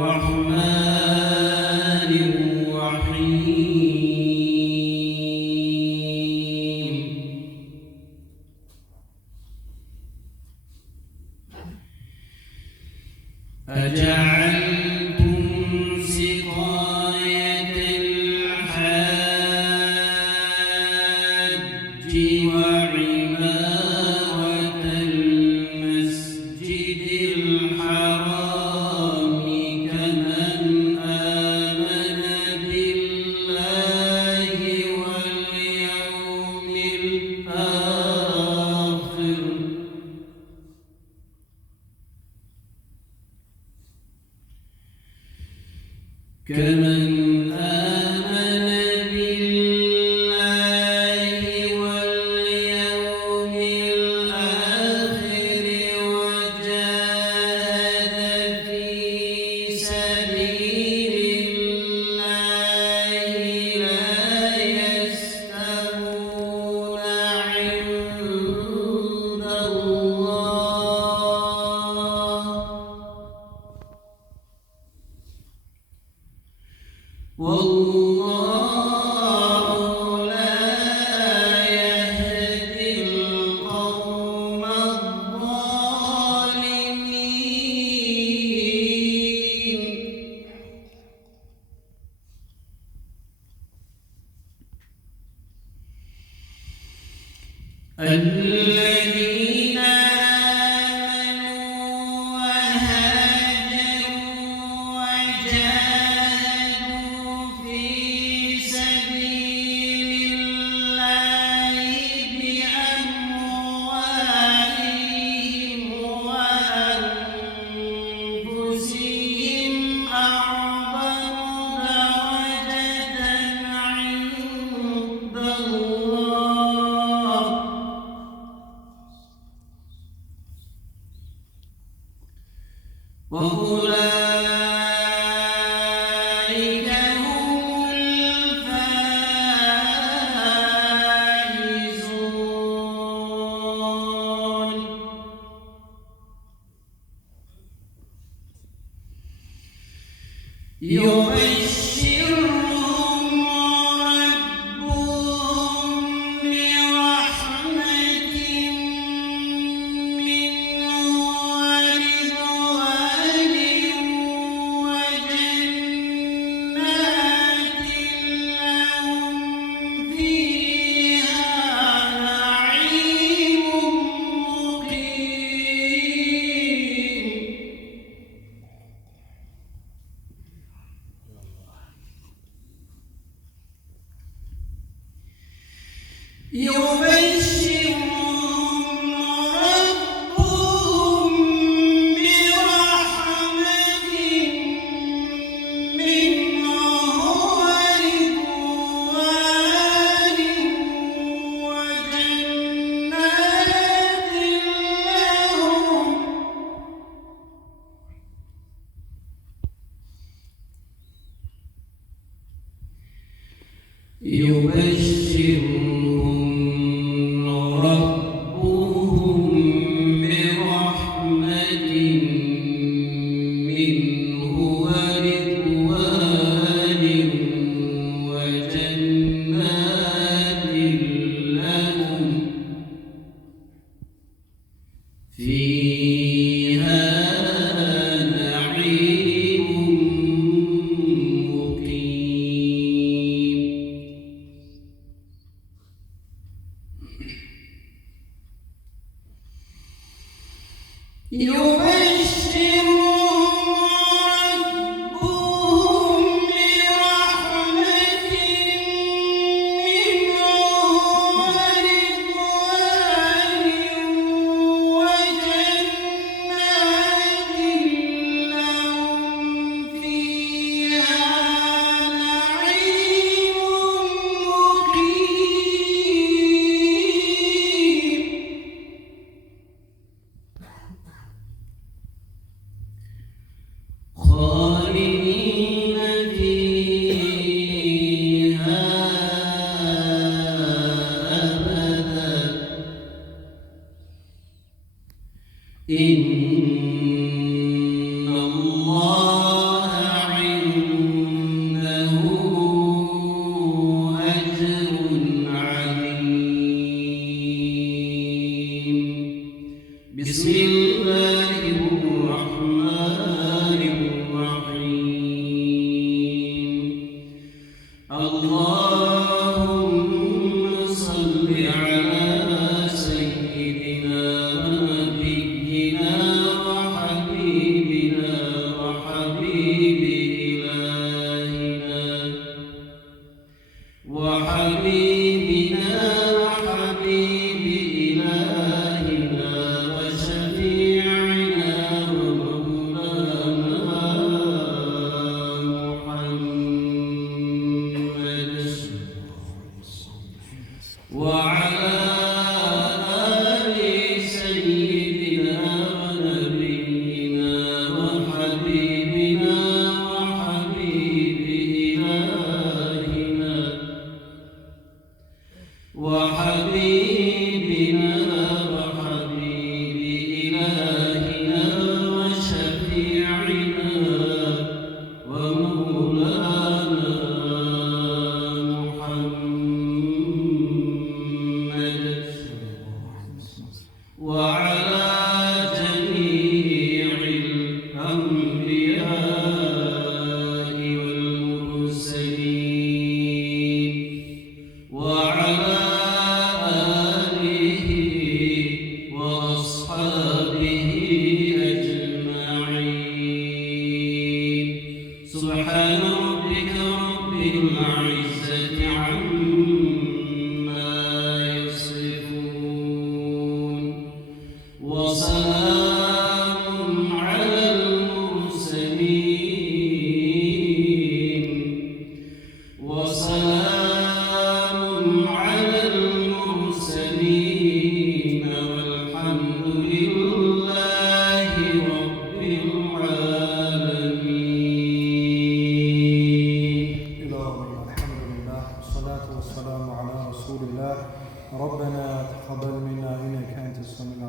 الرحمن الرحيم أجعلتم سقاية الحاج وعمارة المسجد الحرام كمن آمن بالله واليوم الآخر كمن آمن بالله واليوم الآخر وجاهد في سبيل الله لا يستوون عند الله والله لا يهدي القوم الظالمين الذين آمنوا وهاجروا وجاهدوا في سبيل الله بأموالهم وأنفسهم أعظم درجة عند الله وأولئك هم الفائزون يبشرهم ربهم برحمة منه ورضوان وجنات لهم فيها نعيم مقيم يبشرهم ربهم برحمة منه ورضوان وجنات لهم يبشرهم ربهم برحمة منه ورضوان وجنات لهم فيها نعيم مقيم سبحان ربك رب العزة عما يصفون وسلام على المرسلين والحمد لله رب العالمين. الحمد لله والصلاة والسلام على رسول الله. ربنا تقبل منا إنك أنت السميع العليم.